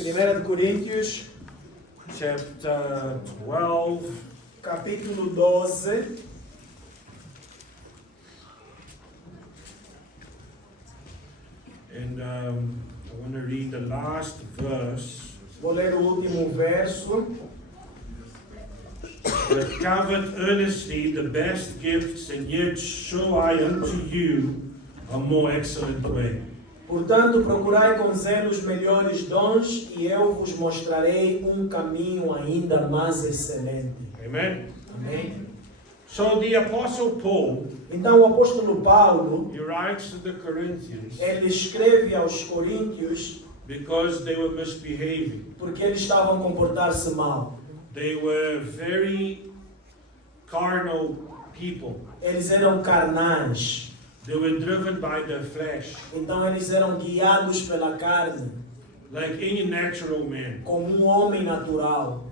1 de Coríntios, chapter 12, capítulo 12, and I want to read the last verse vou ler o último verso. that covered earnestly the best gifts, and yet show I unto you a more excellent way. Portanto, procurai com zelo os melhores dons, e eu vos mostrarei um caminho ainda mais excelente. Amen. Amém? So the Apostle Paul, Então o apóstolo Paulo, he writes to the Corinthians ele escreve aos Coríntios because they were misbehaving. porque eles estavam a comportar-se mal. They were very carnal people. Eles eram carnais. They were driven by their flesh, Então eles eram guiados pela carne, like any natural man. como homem natural.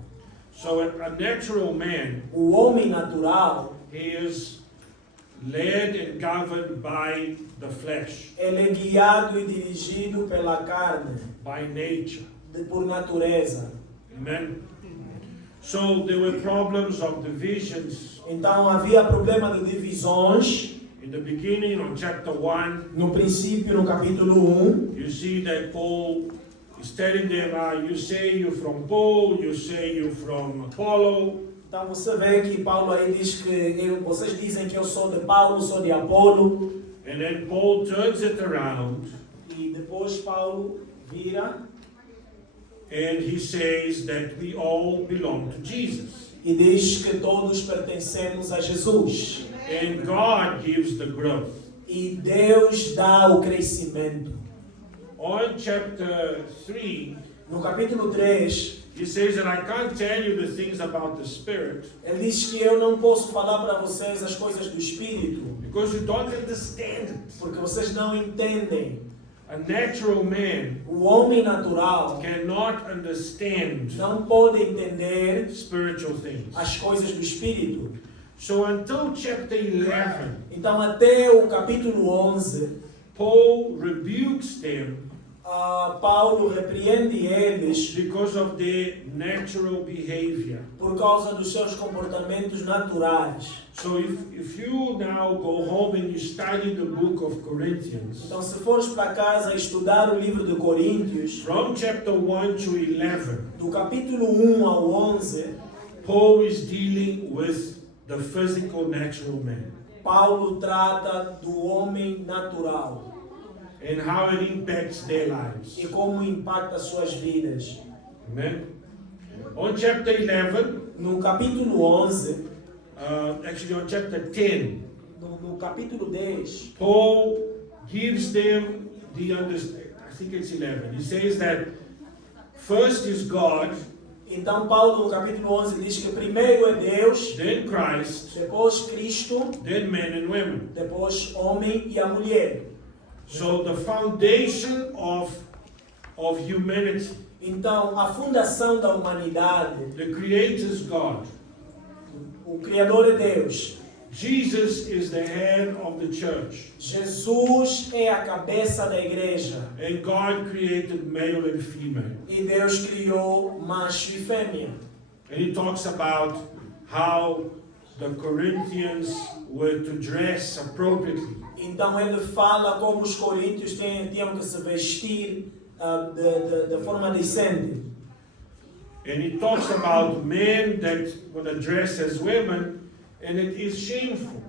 So a natural man, O homem natural, he is led and governed by the flesh, ele é guiado e dirigido pela carne, by nature. por natureza. Amen. So there were problems of divisions. Então havia problema de divisões. In the beginning, on chapter 1, No princípio, no capítulo 1, you see that Paul is telling them, you say you're from Paul, you say you're from Apollo. então você vê que Paulo aí diz que vocês dizem que eu sou de Paulo, sou de Apolo. And then Paul turns it around E depois Paulo vira and he says that we all belong to Jesus. e diz que todos pertencemos a Jesus. And God gives the growth. E Deus dá o crescimento. On chapter 3, No capítulo 3, he says that I can't tell you the things about the Spirit ele diz que eu não posso falar para vocês as coisas do Espírito, because you don't understand it. porque vocês não entendem. A natural man O homem natural cannot understand não pode entender spiritual things. as coisas do Espírito. So until chapter 11, Então até o capítulo 11, Paul rebukes them Paulo repreende eles because of their natural behavior. por causa dos seus comportamentos naturais. So if you now go home and you study the book of Corinthians, Então se fores para casa estudar o livro de Coríntios, from chapter 1 to 11, do capítulo 1 ao 11, Paul is dealing with the physical natural man Paulo trata do homem natural and how it impacts their lives. e como impacta suas vidas. Amen. On chapter 11, No capítulo 11, actually on chapter 10, no capítulo 10, Paul gives them the understanding. I think it's 11. He says that first is God, então Paulo no capítulo 11 diz que primeiro é Deus, then Christ, depois Cristo, then men and women. depois homem e a mulher. So the foundation of humanity, Então a fundação da humanidade, the creator is God. o Criador é Deus. Jesus is the head of the church. Jesus é a cabeça da igreja. And God created male and female. E Deus criou macho e fêmea. And he talks about how the Corinthians were to dress appropriately. Então ele fala como os coríntios tinham que se vestir de forma decente. And he talks about men that want to dress as women, and it is shameful.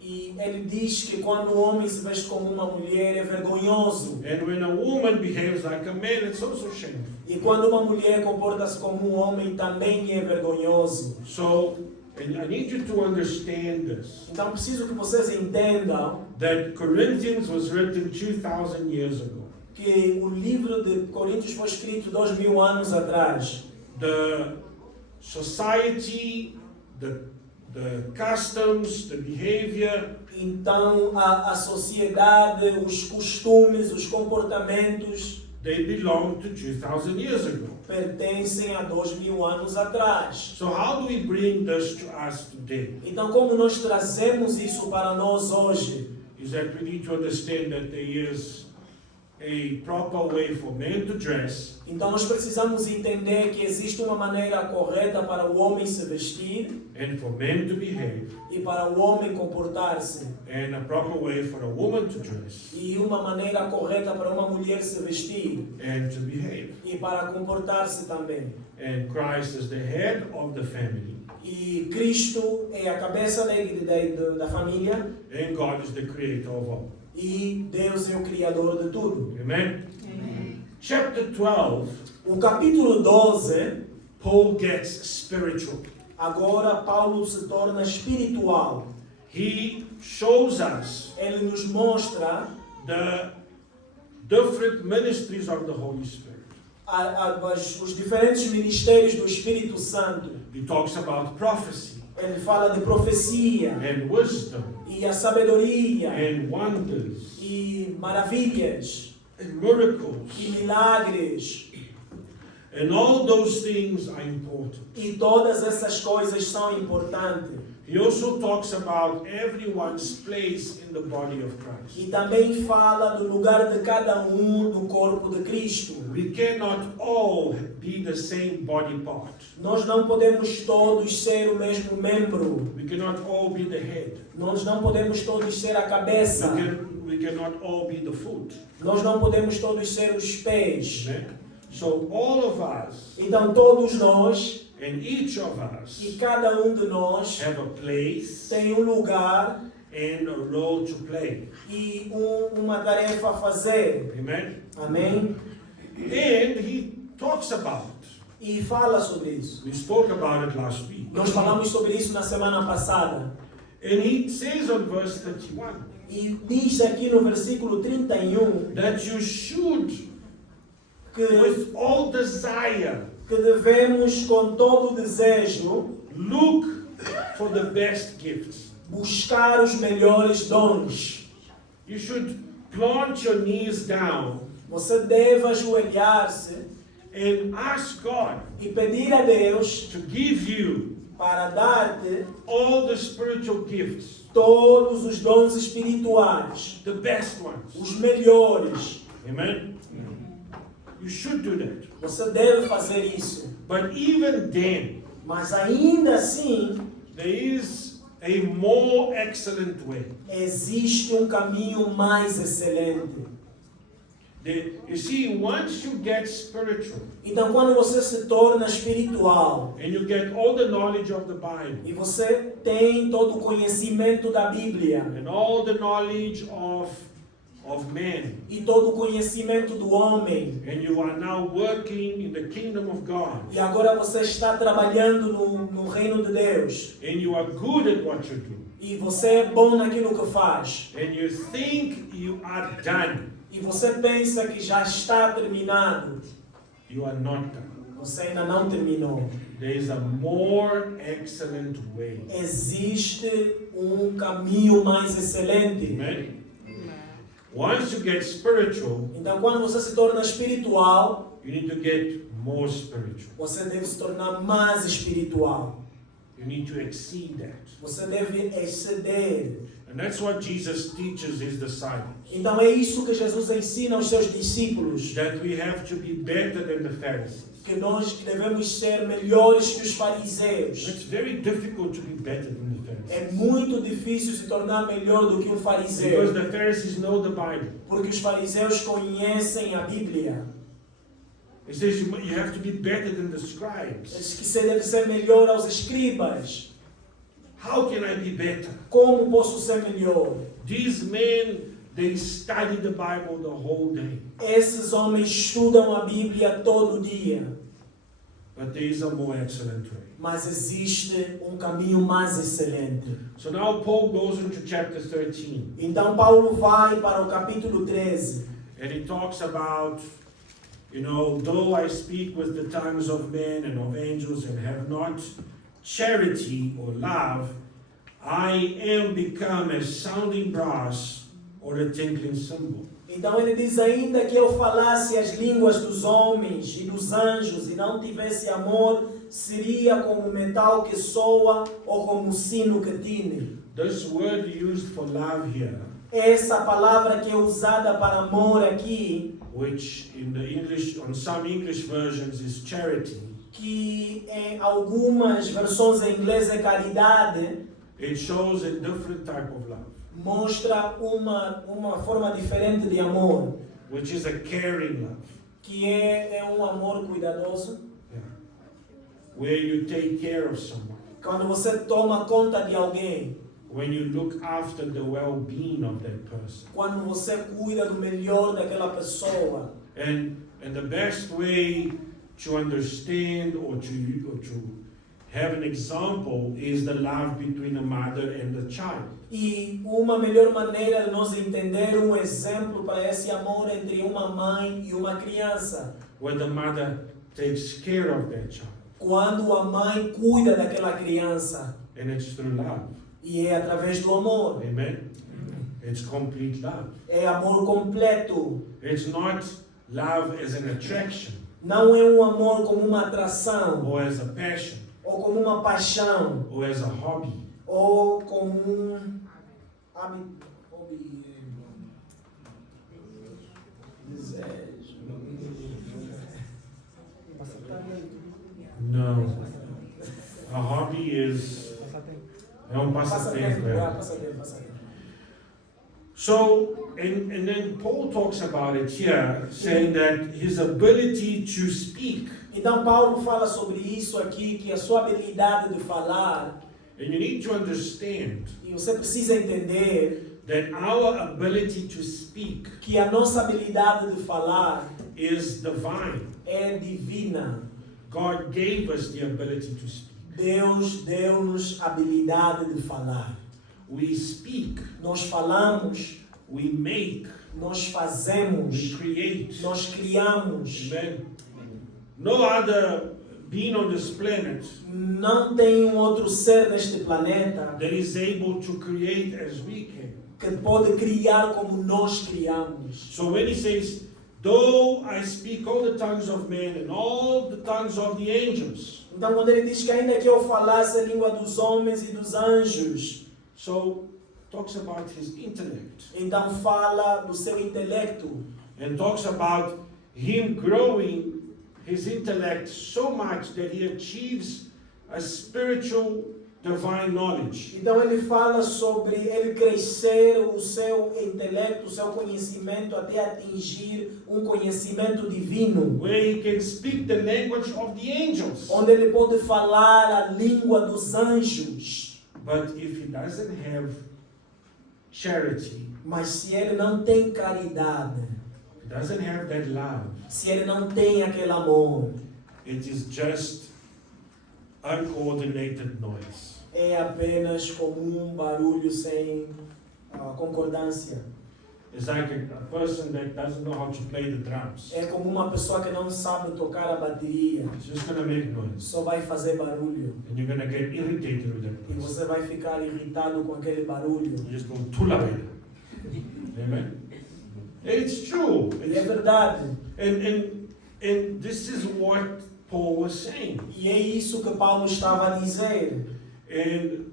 E ele diz que quando o homem se veste como uma mulher é vergonhoso. And when a woman behaves like a man, it's also shameful. E quando uma mulher comporta-se como um homem também é vergonhoso. So, and I need you to understand this, Então preciso que vocês entendam that Corinthians was written 2,000 years ago. que o livro de Coríntios foi escrito 2000 anos atrás. The society, the customs, the behavior, Então a sociedade, os costumes, os comportamentos they belong to 2,000 years ago. pertencem a 2000 anos atrás. So how do we bring this to us today? Então como nós trazemos isso para nós hoje? Is that we need to understand that there is a proper way for men to dress Então nós precisamos entender que existe uma maneira correta para o homem se vestir and for men to behave, e para o homem comportar-se. and a proper way for a woman to dress E uma maneira correta para uma mulher se vestir and to behave. e para comportar-se também. And Christ is the head of the family, E Cristo é a cabeça da família and God is the creator of all. e Deus é o Criador de tudo. Amen? Chapter 12, O capítulo 12, Paul gets spiritual. agora Paulo se torna espiritual. He shows us Ele nos mostra the different ministries of the Holy Spirit. os diferentes ministérios do Espírito Santo. He talks about prophecy Ele fala de profecia and wisdom e a sabedoria and wonders e maravilhas and miracles. e milagres. And all those things are important. E todas essas coisas são importantes. He also talks about everyone's place in the body of Christ. E também fala do lugar de cada um no corpo de Cristo. We cannot all be the same body part. Nós não podemos todos ser o mesmo membro. We cannot all be the head. Nós não podemos todos ser a cabeça. We cannot all be the foot. Nós não podemos todos ser os pés. Amen? So all of us Então todos nós and each of e us cada um de nós have a place tem um lugar and a role to play. e uma tarefa a fazer. Amen? Amém? And he talks about, E fala sobre isso. we spoke about it last week. Nós falamos sobre isso na semana passada. And he says on verse 31 E diz aqui no versículo 31 that you should, que with all desire, devemos com todo o desejo look for the best gifts. buscar os melhores dons. You should plant your knees down Você deve ajoelhar-se and ask God e pedir a Deus to give you para dar-te all the spiritual gifts, todos os dons espirituais, the best ones. os melhores. Amen? You should do that. Você deve fazer isso. But even then, Mas ainda assim, there is a more excellent way. existe um caminho mais excelente. You see, once you get spiritual Então, quando você se torna espiritual and you get all the knowledge of the Bible e você tem todo o conhecimento da Bíblia and all the knowledge of man, e todo o conhecimento do homem, and you are now working in the kingdom of God, e agora você está trabalhando no reino de Deus, and you are good at what you do, e você é bom naquilo que faz, and you think you are done, e você pensa que já está terminado, you are not done. você ainda não terminou. There is a more excellent way. Existe um caminho mais excelente. Amen? Once you get spiritual, Então, quando você se torna espiritual, you need to get more spiritual. você deve se tornar mais espiritual. You need to exceed that. Você deve exceder. And that's what Jesus teaches his disciples. Então é isso que Jesus ensina aos seus discípulos, That we have to be better than the Pharisees. que nós devemos ser melhores que os fariseus. It's very difficult to be better than the Pharisees. É muito difícil se tornar melhor do que um Because fariseu, the Pharisees know the Bible. porque os fariseus conhecem a Bíblia. It says you have to be better than the scribes. Diz que você deve ser melhor aos escribas. How can I be better? Como posso ser melhor? These men, they study the Bible the whole day. Esses homens estudam a Bíblia todo dia. But there is a more excellent way. Mas existe um caminho mais excelente. So now Paul goes into chapter 13. Então Paulo vai para o capítulo 13. And he talks about, though I speak with the tongues of men and of angels and have not charity or love, I am become a sounding brass or a tinkling cymbal. Então ele diz ainda que eu falasse as línguas dos homens e dos anjos e não tivesse amor, seria como metal que soa ou como sino que tine. This word used for love here Essa palavra que é usada para amor aqui, which in the English, on some English versions is charity, que em algumas versões em inglês é caridade, it shows a different type of love, mostra uma forma diferente de amor, which is a caring love, que é um amor cuidadoso. yeah, where you take care of someone, Quando você toma conta de alguém, when you look after the well-being of that person. quando você cuida do melhor daquela pessoa. And the best way to understand or to have an example is the love between a mother and a child. E uma melhor maneira de nós entender um exemplo para esse amor entre uma mãe e uma criança. Where the mother takes care of that child. Quando a mãe cuida daquela criança. And it's through love. E é através do amor. Amen? It's complete love. É amor completo. It's not love as an attraction Não é um amor como uma atração, or as a passion ou como uma paixão, or as a hobby. ou como desejo. No. A hobby is passatempo. Passatempo. So, and then Paul talks about it here, saying that his ability to speak, Então Paulo fala sobre isso aqui, que a sua habilidade de falar, and you need to understand e você precisa entender that our ability to speak que a nossa habilidade de falar is divine. é divina. God gave us the ability to speak. Deus deu-nos habilidade de falar. We speak, Nós falamos, we make, nós we fazemos, create. nós criamos. Amen. No other being on this planet Não tem um outro ser neste planeta that is able to create as we can. que pode criar como nós criamos. So when he says, though I speak all the tongues of men and all the tongues of the angels, Então quando ele diz que ainda que eu falasse a língua dos homens e dos anjos, so talks about his intellect então fala do seu intelecto. and talks about him growing his intellect so much that he achieves a spiritual divine knowledge. Então ele fala sobre ele crescer o seu intelecto, o seu conhecimento até atingir um conhecimento divino, Where he can speak the language of the angels. onde ele pode falar a língua dos anjos. But if he doesn't have charity, Mas se ele não tem caridade, doesn't have that love, se ele não tem aquele amor, it is just uncoordinated noise. é apenas como um barulho sem concordância. It's like a person that doesn't know how to play the drums. É como uma pessoa que não sabe tocar a bateria, It's just gonna make noise. só vai fazer barulho. And you're gonna get irritated with that E person. você vai ficar irritado com aquele barulho. You just go tula bela. Amen. It's true. E é verdade. And this is what Paul was saying. E é isso que Paulo estava a dizer. And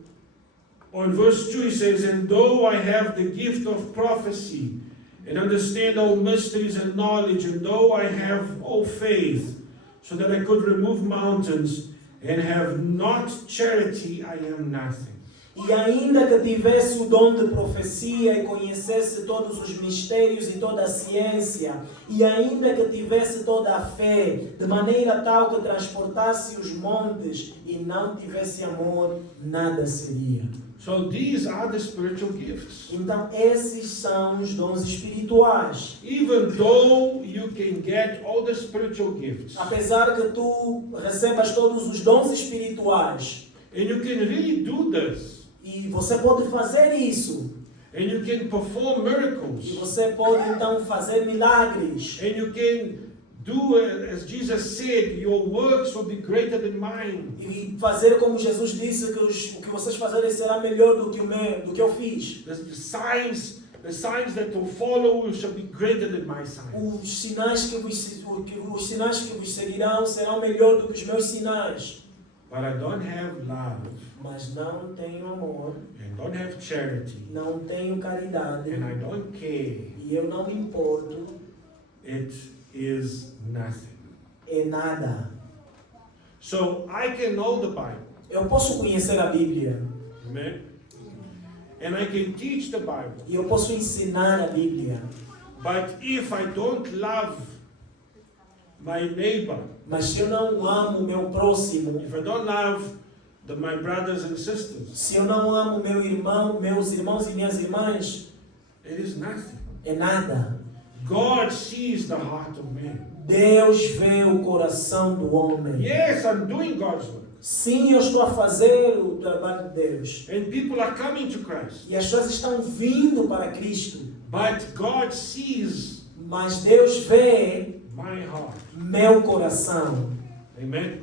on verse 2 he says, and though I have the gift of prophecy and understand all mysteries and knowledge, and though I have all faith so that I could remove mountains and have not charity, I am nothing. E ainda que tivesse o dom de profecia e conhecesse todos os mistérios e toda a ciência, e ainda que tivesse toda a fé, de maneira tal que transportasse os montes e não tivesse amor, nada seria. So these are the spiritual gifts. Então esses são os dons espirituais. Even though you can get all the spiritual gifts, Apesar que tu recebas todos os dons espirituais, and you can really do this, e você pode fazer isso, and you can perform e miracles, você pode então fazer milagres, and you can do as Jesus said, your works will be greater than mine. e fazer como Jesus disse que o que vocês fazerem será melhor do que eu fiz. The signs that will follow shall be greater than my signs. Os sinais que vos seguirão serão melhor do que os meus sinais. but I don't have love, mas não tenho amor, and don't have charity, não tenho caridade, and I don't care, e eu não me importo, it is nothing. é nada. So I can know the Bible, Eu posso conhecer a Bíblia, amen? And I can teach the Bible, e eu posso ensinar a Bíblia, but if I don't love my neighbor, mas se eu não amo o meu próximo, if I don't love my brothers and sisters, se eu não amo meu irmão, meus irmãos e minhas irmãs, it is nothing. é nada. God sees the heart of man. Deus vê o coração do homem. Yes, I'm doing God's work. Sim, eu estou a fazer o trabalho de Deus. And people are coming to Christ. E as pessoas estão vindo para Cristo. But God sees Mas Deus vê my heart. meu coração. Amen.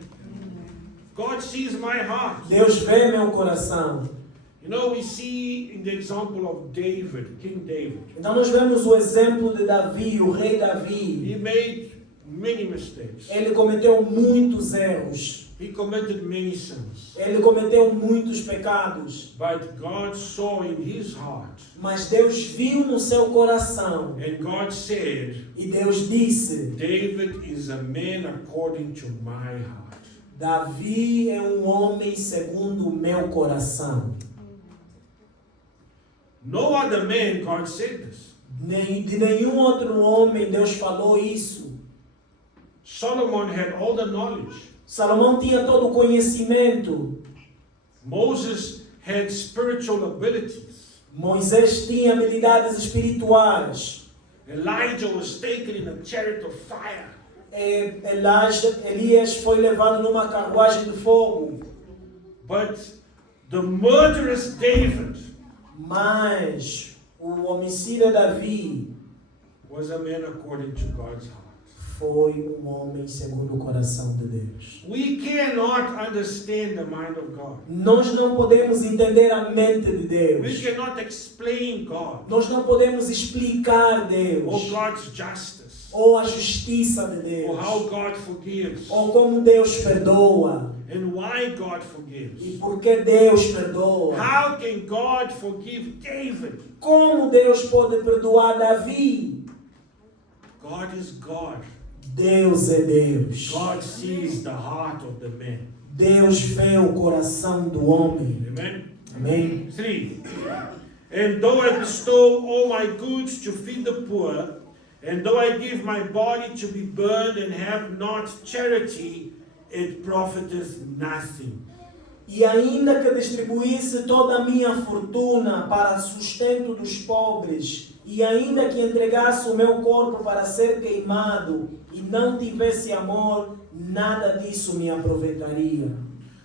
God sees my heart. Deus vê meu coração. You know, we see in the example of David, King David. Então nós vemos o exemplo de Davi, o rei Davi. He made many mistakes. Ele cometeu muitos erros. He committed many sins. Ele cometeu muitos pecados. But God saw in his heart. Mas Deus viu no seu coração. And God said, E Deus disse: David is a man according to my heart. Davi é um homem segundo o meu coração. No other man God said this. De nenhum outro homem Deus falou isso. Solomon had all the knowledge. Salomão tinha todo o conhecimento. Moses had spiritual abilities. Moisés tinha habilidades espirituais. Elijah was taken in a chariot of fire. Elias foi levado numa carruagem de fogo. But the murderous David Mas o homicida Davi was a man according to God's heart. foi um homem segundo o coração de Deus. We cannot understand the mind of God. Nós não podemos entender a mente de We Deus. cannot explain God Nós não podemos explicar or Deus. God's justice Ou a justiça de Deus. or how God forgives Ou como Deus perdoa. and why God E forgives. por que Deus perdoa. How can God forgive David? Como Deus pode perdoar Davi? God is God. Deus é Deus. God sees the heart of the man. Deus vê o coração do homem. Amen. Amém? 3. And though I bestow all my goods to feed the poor, and though I give my body to be burned and have not charity, it profiteth nothing. E ainda que distribuísse toda a minha fortuna para sustento dos pobres, e ainda que entregasse o meu corpo para ser queimado, e não tivesse amor, nada disso me aproveitaria.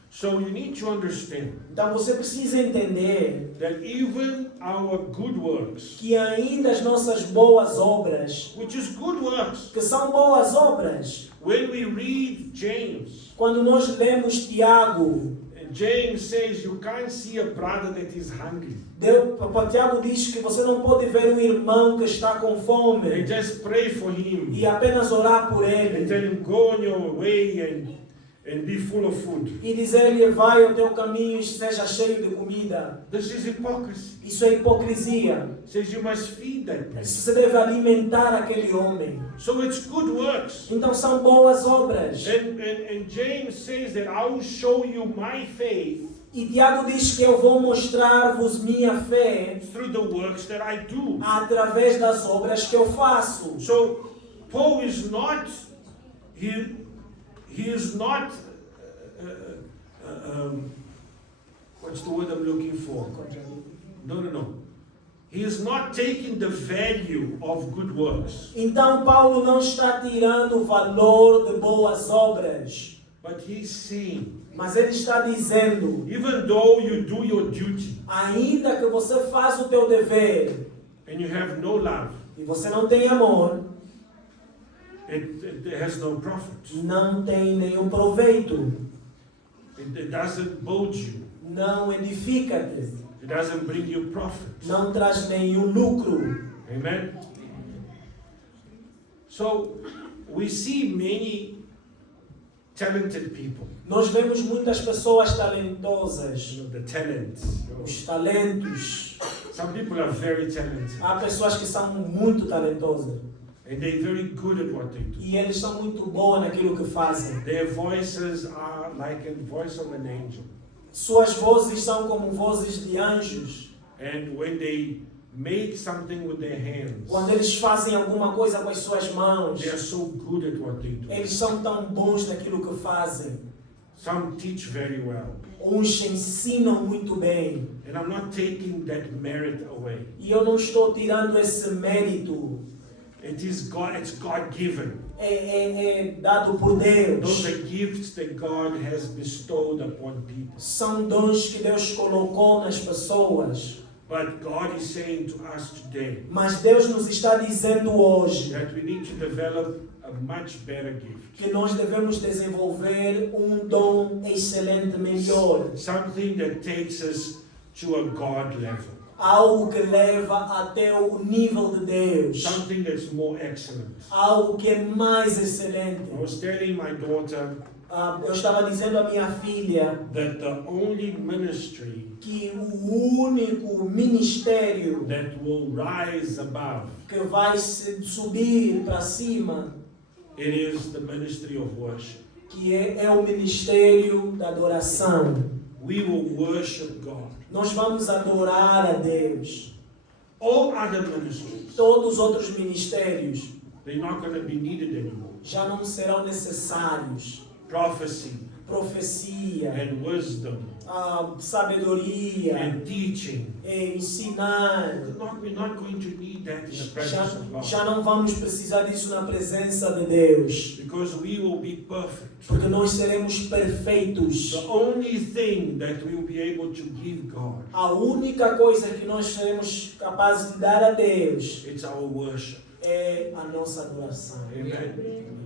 So you need to understand Então você precisa entender that even our good works, que ainda as nossas boas obras, which is good works, que são boas obras, when we read James, quando nós lemos Tiago, James says you can't see a brother that is hungry. Tiago diz que você não pode ver um irmão que está com And fome just pray for him e apenas orar por and ele tell him go on your way and be full of food. e dizer-lhe vai ao teu caminho e seja cheio de comida. This is hypocrisy. Isso é hipocrisia. It says you must feed that man. Você deve alimentar aquele homem. So it's good works. Então são boas obras. And James says that I will show you my faith E Tiago diz que eu vou mostrar-vos minha fé through the works that I do. através das obras que eu faço. So Paul is not, he is not, what's the word I'm looking for? No. He is not taking the value of good works, Então Paulo não está tirando o valor de boas obras, but he's saying, mas ele está dizendo, even though you do your duty ainda que você faça o teu dever and you have no love, e você não tem amor, it has no profit. não tem nenhum proveito, It doesn't build you. não edifica-te, It doesn't bring you profit. não traz nenhum lucro. Amen. So we see many talented people. Nós vemos muitas pessoas talentosas, You know, the talents. os talentos. Some people are very talented. Há pessoas que são muito talentosas And they're very good at what they do. e eles são muito bons naquilo que fazem. Their voices are like the voice of an angel. Suas vozes são como vozes de anjos. And when they make something with their Quando hands, eles fazem alguma coisa com as suas mãos, they are so good at what they do. eles são tão bons naquilo que fazem. Some teach very well. Uns ensinam muito bem. And I'm not taking that merit away. E eu não estou tirando esse mérito. It's God given. É dado por Deus. Those are gifts that God has bestowed upon people. São dons que Deus colocou nas pessoas. But God is saying to us today Mas Deus nos está dizendo hoje that we need to develop a much better gift. que nós devemos desenvolver dom excelente, melhor. Something that takes us to a God level. Algo que leva até o nível de Deus. Something that's more excellent. Algo que é mais excelente. I was telling my daughter Eu estava dizendo à minha filha that the only ministry que o único ministério that will rise above, que vai subir para cima, it is the ministry of worship. que é o ministério da adoração. We will worship God. Nós vamos adorar a Deus. All other ministries, Todos os outros ministérios they're not going to be needed anymore. já não serão necessários. Prophecy Profecia, and wisdom sabedoria, and teaching. ensinar. We're not going to need that in the presence of God. Já não vamos precisar disso na presença de Deus. Because we will be perfect. Porque nós seremos perfeitos. The only thing that we will be able to give God, A única coisa que nós seremos capazes de dar a Deus it's our worship. é a nossa adoração. Amen.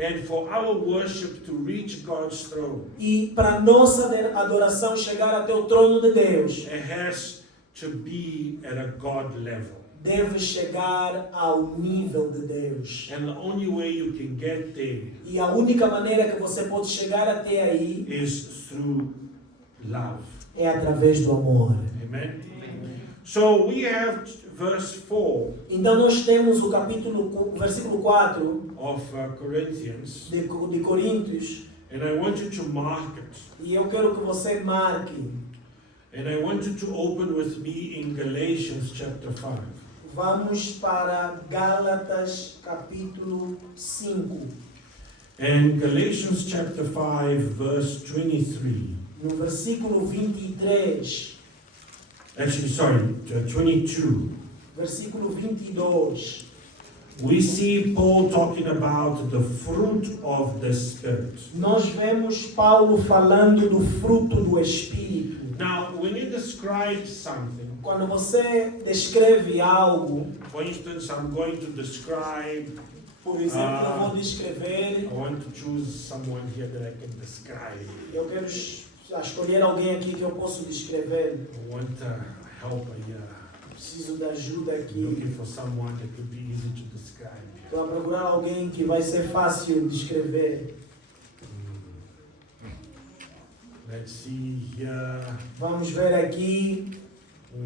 And for our worship to reach God's throne, E para nossa adoração chegar até o trono de Deus, it has to be at a God level. deve chegar ao nível de Deus. And the only way you can get there E a única maneira que você pode chegar até aí is through love. é através do amor. Amen. So we have verse 4 Então nós temos o versículo 4 of Corinthians, de Coríntios, and I want you to mark it. e eu quero que você marque. And I want you to open with me in Galatians chapter 5. Vamos para Gálatas capítulo 5. And Galatians chapter 5 verse 23. No versículo 23, Actually, sorry, 22. versículo 22, We see Paul talking about the fruit of the Spirit. nós vemos Paulo falando do fruto do Espírito. Now, when you describe something, Quando você descreve algo, for instance, I'm going to describe, por exemplo, eu vou descrever, I want to choose someone here that I can describe. eu quero escolher alguém aqui que eu posso descrever. I want help here. Preciso de ajuda aqui. Looking for someone that could be easy to describe. Estou a procurar alguém que vai ser fácil de escrever. Let's see here. Vamos ver aqui.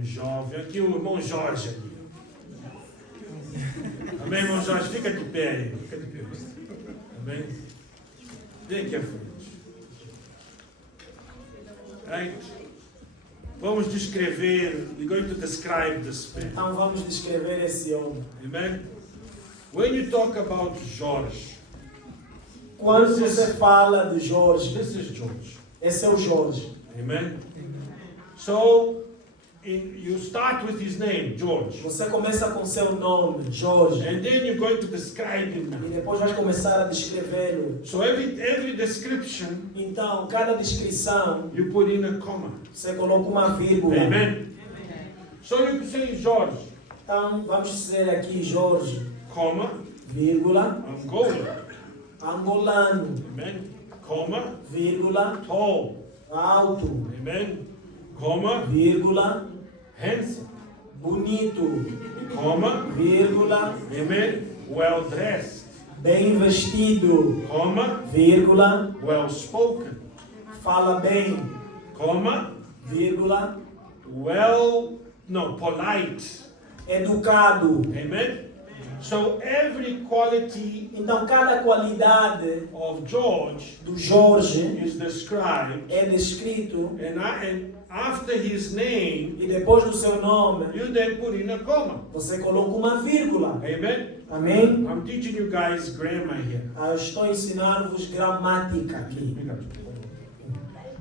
Jovem. Aqui o irmão Jorge ali. Amém, irmão Jorge? Fica de pé aí. Fica de pé. Amém? Vem aqui à frente. Right? Vamos descrever. We're going to describe this man. Então vamos descrever esse homem. Amen? When you talk about Jorge, Quando você fala de Jorge, this is George. esse é o Jorge. Amen? So, you start with his name, George. Você começa com seu nome, Jorge. And then you're going to describe him E now. depois vai começar a descrevê-lo. So every description, Então, cada descrição, you put in a comma. você coloca uma vírgula. Amen? So you say George, Então, vamos dizer aqui Jorge, comma, vírgula, Angola. angolano, Amen? Comma, vírgula, tall. alto, Amen? Comma, vírgula, handsome. bonito, Comma, vírgula, amen? Well dressed. bem vestido, comma, vírgula, well spoken, fala bem, comma, vírgula, polite. educado. Amen. So every quality Então cada qualidade of George do Jorge is described, é descrito and after his name, e depois do seu nome you then put in a comma. você coloca uma vírgula. Amen. Amém? I'm teaching you guys grammar here. Eu estou ensinando-vos gramática aqui.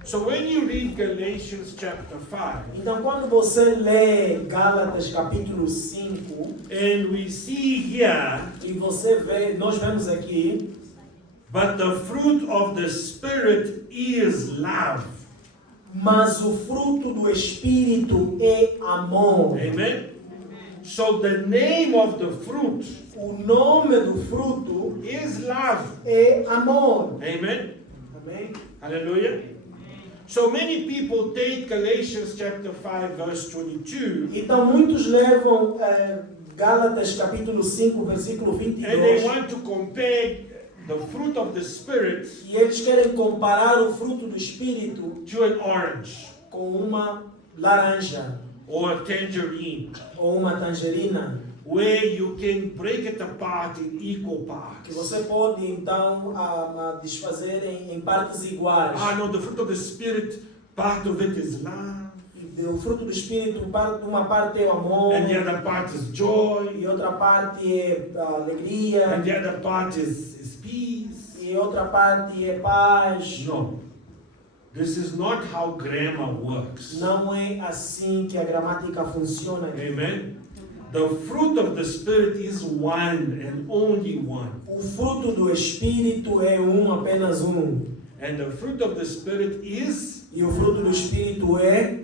So when you read Galatians chapter 5, Então quando você lê Gálatas capítulo 5 and we see here, e você vê, nós vemos aqui, but the fruit of the Spirit is love. mas o fruto do Espírito é amor. Amen. So the name of the fruit O nome do fruto is love. é amor. Amen. Amém? Hallelujah. So many people take Galatians chapter 5 verse 22 Então muitos levam Gálatas capítulo 5, versículo and they 22 want to compare the fruit of the Spirit e eles querem comparar o fruto do Espírito to an orange com uma laranja or a tangerine, ou uma tangerina, where you can break it apart in equal que parts. você pode então desfazer em partes iguais. No, the fruit of the Spirit, part of it is love, E o fruto do Espírito, uma parte é o amor, and the other part is joy, e outra parte é a alegria, and the other part is peace. e outra parte é paz. No, this is not how grammar works. Não é assim que a gramática funciona. Amen. The fruit of the Spirit is one and only one. O fruto do Espírito é apenas um. And the fruit of the Spirit is, E o fruto do Espírito é,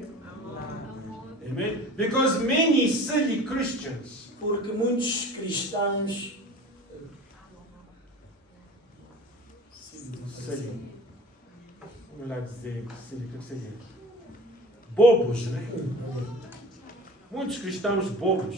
amen, because many silly Christians porque muitos cristãos vamos lá dizer, silly, bobos, né? Muitos cristãos bobos,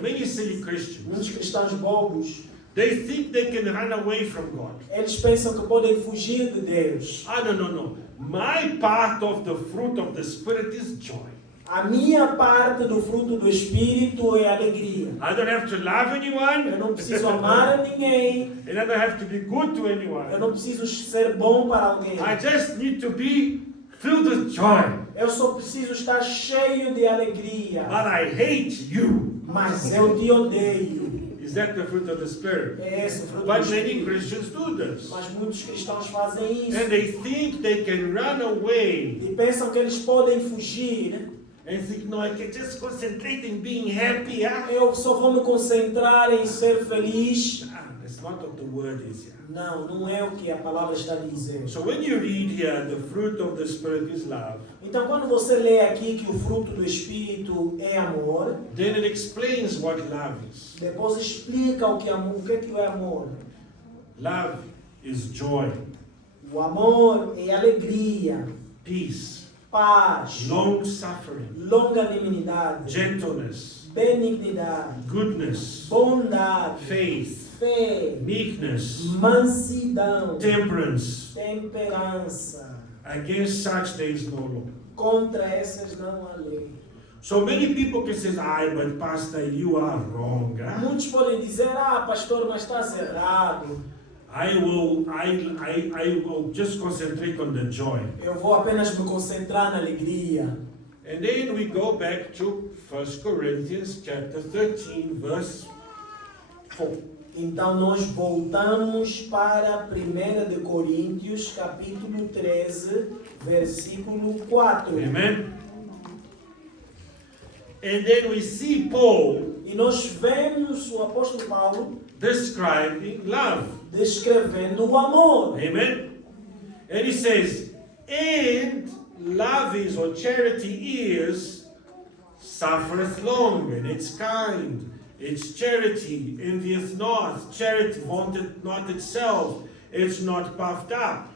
many silly Christians, muitos cristãos bobos, they think they can run away from God. eles pensam que podem fugir de Deus. No. My part of the fruit of the Spirit is joy. A minha parte do fruto do Espírito é alegria. I don't have to love anyone. Eu não preciso amar a ninguém. And I don't have to be good to anyone. Eu não preciso ser bom para alguém. I just need to be filled with joy. Eu só preciso estar cheio de alegria. But I hate you. Mas eu te odeio. Is that the fruit of the Spirit? É esse o fruto do But many Espírito. Christians do this. Mas muitos cristãos fazem isso. And they think they can run away. E pensam que eles podem fugir. And think, no, I can just concentrate in being happy. Eu só vou me concentrar em ser feliz. That's not what the word is here. Não é o que a palavra está a dizer. So when you read here, the fruit of the Spirit is love. Então, quando você lê aqui que o fruto do Espírito é amor, Then it explains what love is. depois explica o que é amor. Love is joy, O amor é alegria, peace, paz, long suffering, longanimidade, gentleness, benignidade, goodness, bondade, faith, fé, meekness, mansidão, temperance. temperança. Against such there is no law. Contra essas não há lei. So many people can say, but pastor, you are wrong. Muitos podem dizer, pastor, mas estás errado. I will just concentrate on the joy. Eu vou apenas me concentrar na alegria. And then we go back to 1 Corinthians chapter 13, verse 4. Então nós voltamos para 1 de Coríntios, capítulo 13, versículo 4. Amen. And then we see Paul E nós vemos o apóstolo Paulo describing love. descrevendo o amor. Amen. And he says, and love is, or charity is, suffereth long, and it's kind. It's charity, envieth not. Charity vaunteth not itself. It's not puffed up.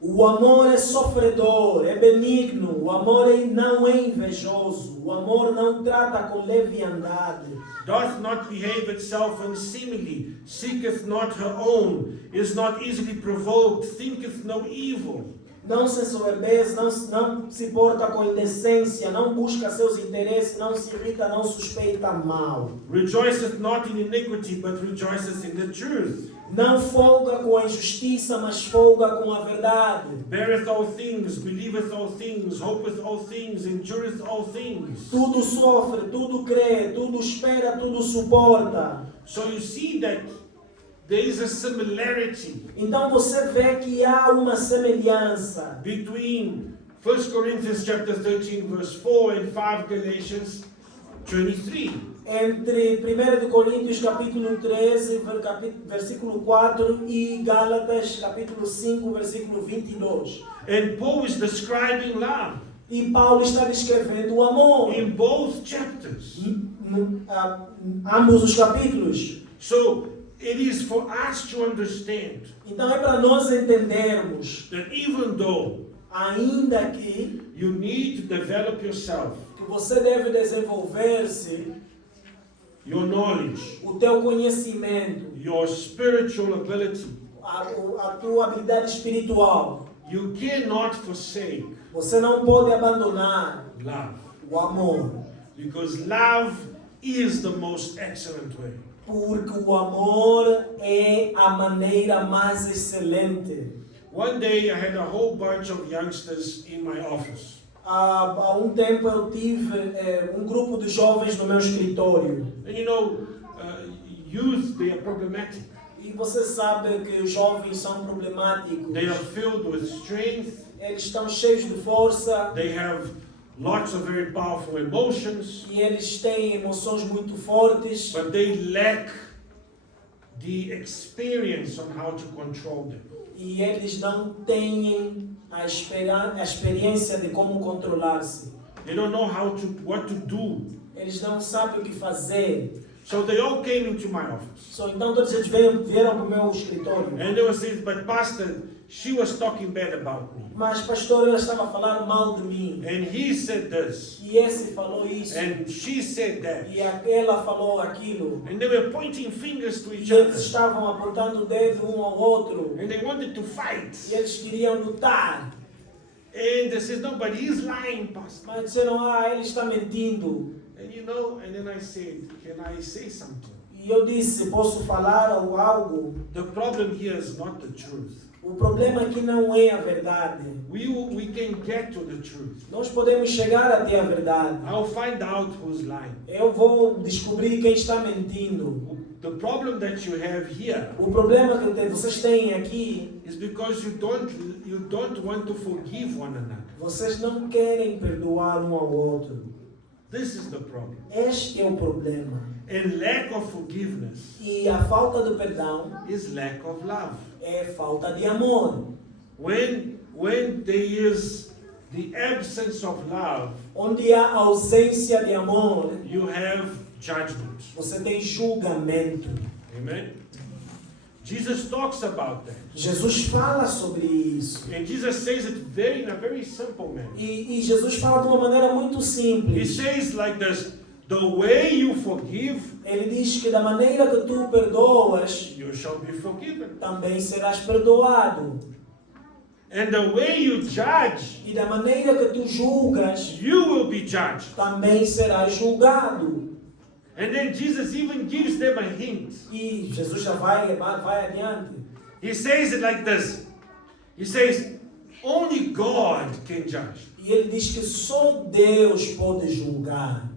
O amor é sofredor, é benigno, o amor não é invejoso, o amor não trata com leviandade. Doth not behave itself unseemly, seeketh not her own, is not easily provoked, thinketh no evil. Não se ensoberbece, não se porta com indecência, não busca seus interesses, não se irrita, não suspeita mal. Rejoiceth not in iniquity, but rejoiceth in the truth. Não folga com a injustiça, mas folga com a verdade. Beareth all things, believeth all things, hopeth all things, endureth all things. Tudo sofre, tudo crê, tudo espera, tudo suporta. So you see that there is a similarity Então você vê que há uma semelhança between 1 Corinthians chapter 13 verse 4 and 5 Galatians 23. entre 1 de Coríntios capítulo 13, versículo 4 e Gálatas capítulo 5, versículo 22. And Paul is describing love E Paulo está descrevendo o amor. in both chapters. Ambos os capítulos. So it is for us to understand Então é para nós entendermos, that even though ainda que you need to develop yourself, você deve desenvolver-se your knowledge, o teu conhecimento, your spiritual ability, a tua habilidade espiritual. you cannot forsake Você não pode abandonar love. o amor, Because love is the most excellent way. porque o amor é a maneira mais excelente. One day I had a whole bunch of youngsters in my office. Há um tempo eu tive um grupo de jovens no meu escritório. And you know, youth, they are problematic. E você sabe que os jovens são problemáticos. They are filled with strength. Eles estão cheios de força. They have lots of very powerful emotions. E eles têm emoções muito fortes. But they lack the experience on how to control them. E eles não têm a experiência de como controlar-se. They don't know what to do. Eles não sabem o que fazer. So they all came into my office. Então todos eles vieram para o meu escritório. And they were saying, but Pastor, she was talking bad about me. Mas pastor, ela estava a falar mal de mim. And he said this. E esse falou isso. And she said that. E ela falou aquilo. And they were pointing fingers to each E eles other. estavam apontando o dedo um ao outro. And they wanted to fight. E eles queriam lutar. And they said, no, but he's lying, Pastor. Mas disseram, ele está mentindo. And you know, and then I said, can I say something? E eu disse, posso falar algo? The problem here is not the truth. O problema aqui não é a verdade. We can get to the truth. Nós podemos chegar até a verdade. I'll find out who's lying. Eu vou descobrir quem está mentindo. The problem that you have here O problema que vocês têm aqui, is because you don't want to forgive one another. vocês não querem perdoar um ao outro. This is the problem. Este é o problema. And lack of forgiveness E a falta de perdão is lack of love. é falta de amor. When there is the absence of love, Onde há ausência de amor, you have judgment. você tem julgamento. Amen? Jesus talks about that. Jesus fala sobre isso. And Jesus says it in a very simple manner. E Jesus fala de uma maneira muito He simples. says like this, the way you forgive, Ele diz que da maneira que tu perdoas, you shall be forgiven. também serás perdoado. And the way you judge, E da maneira que tu julgas, you will be judged. também serás julgado. And then Jesus even gives them a hint. E Jesus já vai adiante. He says it like this. He says, only God can judge. E ele diz que só Deus pode julgar.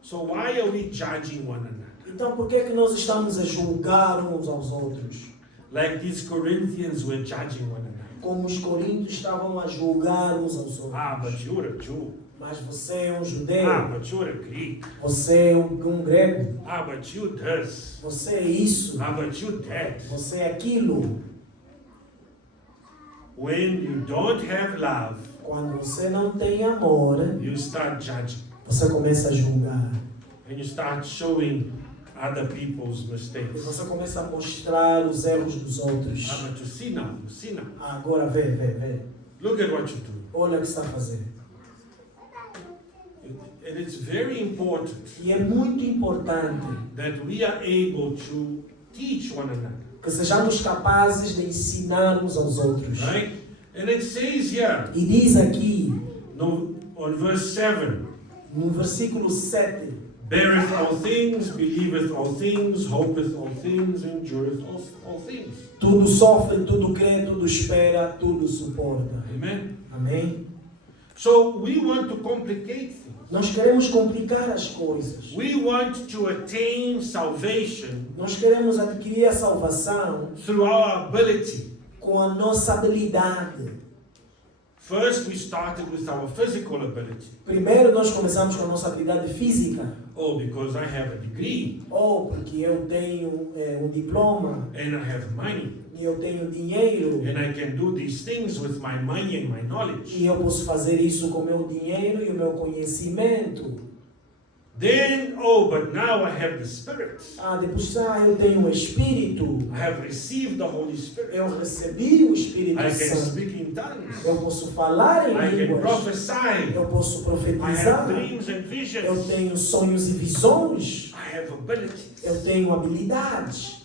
So why are we judging one another? Então por que nós estamos a julgar uns aos outros? Like these Corinthians were judging one another. Como os coríntios estavam a julgar uns aos outros. Ah, but you're a Jew. Mas você é um judeu. Ah, but you're a Greek. Você é um grego. Ah, but you this. Você é isso. Ah, but you that. Você é aquilo. When you don't have love, Quando você não tem amor, you start judging. você começa a julgar. And you start showing other people's E mistakes. você começa a mostrar os erros dos outros. But you see now, Agora vê. Look at what you do. Olha o que está a fazer. And it's very important E é muito importante that we are able to teach one another. que sejamos capazes de ensinar uns aos outros. Right? And it says here, E diz aqui, no, on verse 7, no versículo 7, beareth all things, believeth all things, hopeth all things, endureth all things. tudo sofre, tudo crê, tudo espera, tudo suporta. Amen? Amém? So we want to complicate things. Nós queremos complicar as coisas. We want to attain salvation Nós queremos adquirir a salvação through our ability. com a nossa habilidade. First, we started with our physical ability. Primeiro nós começamos com a nossa habilidade física. Oh, because I have a degree Ou porque eu tenho um diploma and I have money e eu tenho dinheiro and I can do these things with my money and my knowledge. e eu posso fazer isso com o meu dinheiro e o meu conhecimento. Then, oh, but now I have the Spirit. Depois eu tenho o Espírito. I have received the Holy Spirit. Eu recebi o Espírito I can Santo. speak in tongues. Eu posso falar em I can línguas. prophesy. Eu posso I profetizar. have dreams and Eu visions. tenho sonhos e visões. I have abilities. Eu tenho habilidades.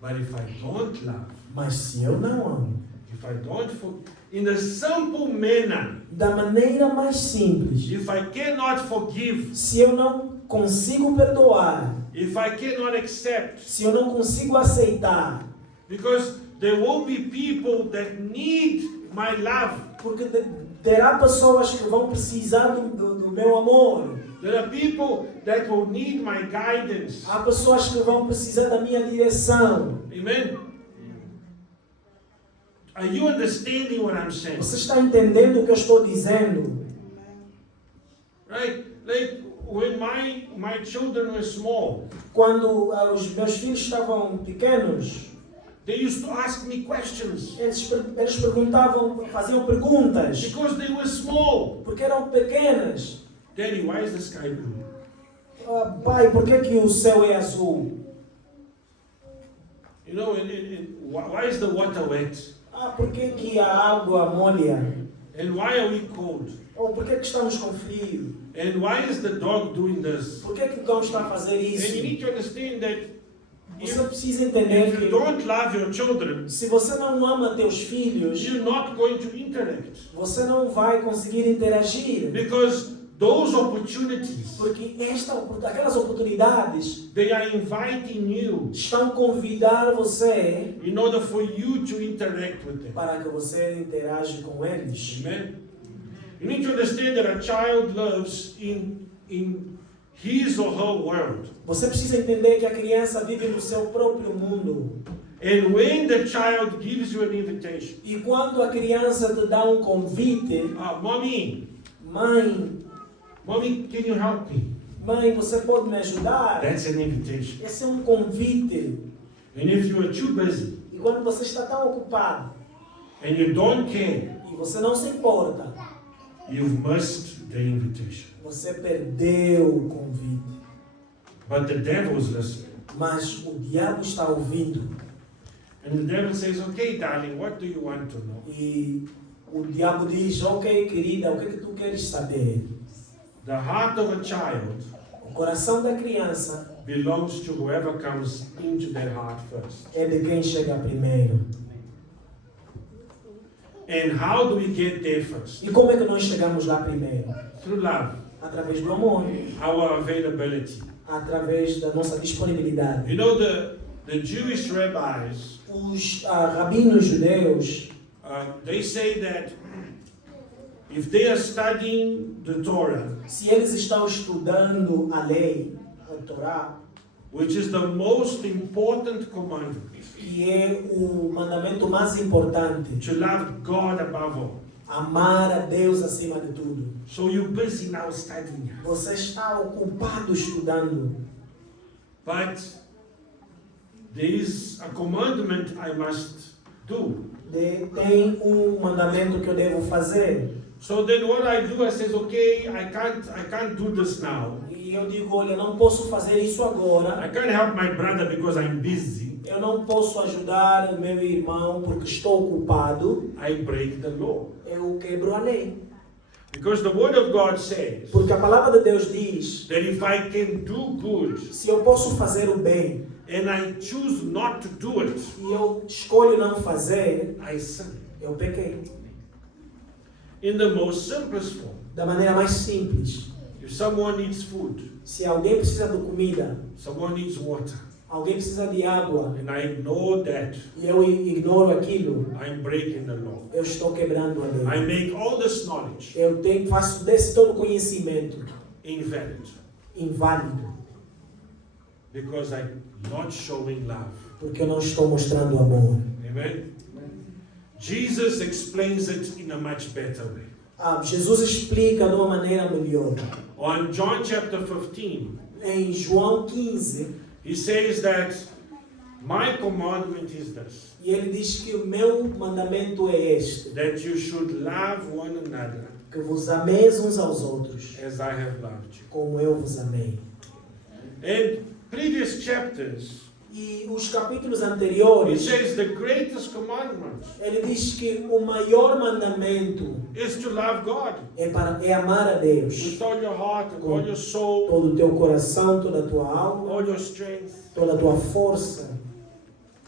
But if I don't love, Mas se eu não amo, if I don't, in a simple manner, da maneira mais simples, if I cannot forgive, se eu não consigo perdoar, if I cannot accept, se eu não consigo aceitar, because there will be people that need my love. porque terá pessoas que vão precisar do meu amor. There are people that will need my guidance. Há pessoas que vão precisar da minha direção. Amen. Are you understanding what I'm saying? Você está entendendo o que eu estou dizendo? Right? Like when my children were small, Quando os meus filhos estavam pequenos, they used to ask me questions eles perguntavam, faziam perguntas, because they were small. porque eram pequenas. Daddy, why is the sky blue? Pai, por que o céu é azul? You know, why is the water wet? Por que a água molha? And why are we cold? Ou por que estamos com frio? And why is the dog doing this? Por que o cão está a fazer And you isso? need to understand that Você precisa entender if you que don't love your children, se você não ama teus filhos, you're not going to interact. você não vai conseguir interagir. Because those opportunities, Porque aquelas oportunidades they are inviting you estão a convidar você in order for you to interact with them. para que você interage com eles. Amen. You need to understand that a child lives in his or her world. Você precisa entender que a criança vive no seu próprio mundo. And when the child gives you an invitation, E quando a criança te dá um convite, mommy, mãe, can you help me? mãe, você pode me ajudar? That's an invitation. Esse é um convite. And if you are too busy E quando você está tão ocupado and you don't care, e você não se importa, you've missed the invitation. você perdeu o convite. But the devil is listening. Mas o diabo está ouvindo. And the devil says, okay, darling, what do you want to know? E o diabo diz, ok, querida, o que tu queres saber? The heart of a child O coração da criança belongs to whoever comes into their heart first. é de quem chega primeiro. And how do we get there first? E como é que nós chegamos lá primeiro? Through love, Através do amor, our availability. através da nossa disponibilidade. You know, the Jewish rabbis, Os rabinos judeus, they say that if they are studying the Torah, se eles estão estudando a lei, a Torá, which is the most important commandment, que é o mandamento mais importante, to love God above all. amar a Deus acima de tudo. So you're busy now studying. Você está ocupado estudando, But there is a commandment I must do. tem mandamento que eu devo fazer. So then what I do, I says, okay, I can't do this now. E eu digo, olha, não posso fazer isso agora. I can't help my brother because I'm busy. Eu não posso ajudar o meu irmão porque estou ocupado. I break the law. Eu quebro a lei. Because the Word of God says Porque a palavra de Deus diz, that if I can do good se eu posso fazer o bem and I choose not to do it, e eu escolho não fazer, I sin. eu pequei. In the most simplest form. Da maneira mais simples. If someone needs food, Se alguém precisa de comida, someone needs water, alguém precisa de água, and I ignore that, e eu ignoro aquilo, I'm breaking the law. eu estou quebrando a I lei. make all this knowledge Faço desse todo conhecimento invalid inválido, because I'm not showing love. porque eu não estou mostrando amor. Amen? Jesus explains it in a much better way. Jesus explica de uma maneira melhor. On John chapter 15, Em João 15, he says that my commandment is this, e ele diz que o meu mandamento é este, that you should love one another que vos ameis uns aos outros, as I have loved you. como eu vos amei. In previous chapters, E os capítulos he anteriores, says the greatest commandment ele diz que o maior mandamento is to love God é amar a Deus. with all your heart and all your soul, Todo o teu coração, toda a tua alma, all your strength. toda a tua força.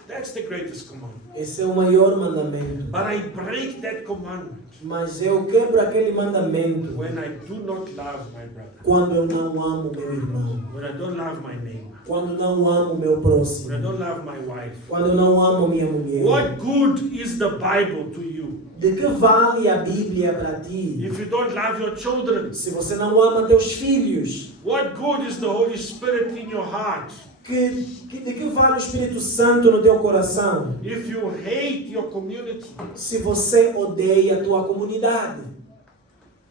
That's the greatest commandment. Esse é o maior mandamento. But I break that commandment Mas eu quebro aquele mandamento when I do not love my brother, quando eu não amo meu irmão, when I don't love my neighbor, quando não amo meu when I próximo, don't love my wife. quando não amo minha mulher. What good is the Bible to you De que vale a Bíblia para ti if you don't love your children? se você não ama teus filhos? What good is the Holy Spirit in your heart De que vale o Espírito Santo no teu coração if you hate your community? se você odeia a tua comunidade?